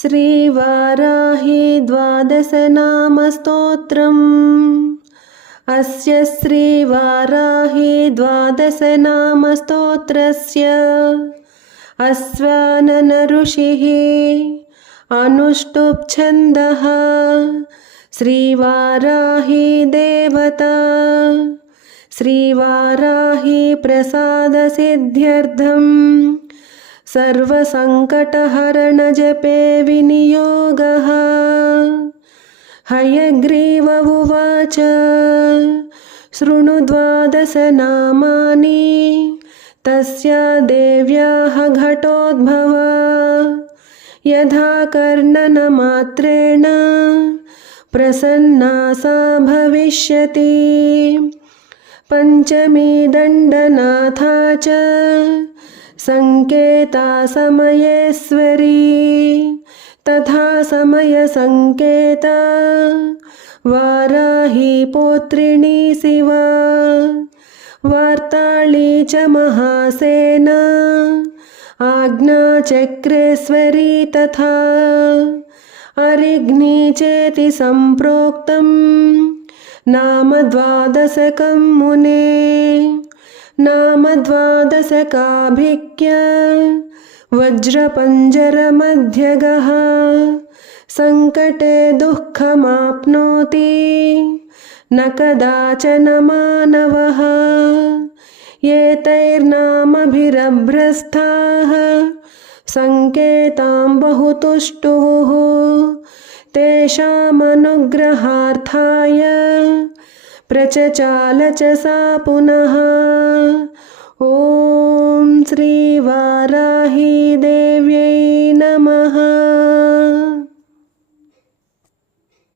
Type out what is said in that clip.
श्रीवाराही द्वादशनामस्तोत्रम् अस्य श्रीवाराही द्वादशनामस्तोत्रस्य ऋषिः अनुष्टुप्छन्दः श्रीवाराही देवता श्रीवाराही प्रसादसिद्ध्यर्थम् सर्वसङ्कटहरणजपे विनियोगः। हयग्रीव उवाच शृणु द्वादशनामानि तस्य देव्याः घटोद्भव। यथा कर्णनमात्रेण प्रसन्ना सा भविष्यति। पञ्चमी दण्डनाथा च सङ्केता समयेश्वरी तथा समयसङ्केता वाराही पोत्रिणी शिवा। वार्ताळी च महासेन। आज्ञाचक्रेश्वरी तथा अरिघ्नी चेति सम्प्रोक्तं नाम द्वादशकं मुने नाम द्वादशकाभिक्य वज्रपञ्जरमध्यगः सङ्कटे दुःखमाप्नोति न कदाचन मानवः एतैर्नामभिरभ्रस्थाः सङ्केतां बहुतुष्टुः तेषामनुग्रहार्थाय प्रचचाल च सा पुनः। ॐ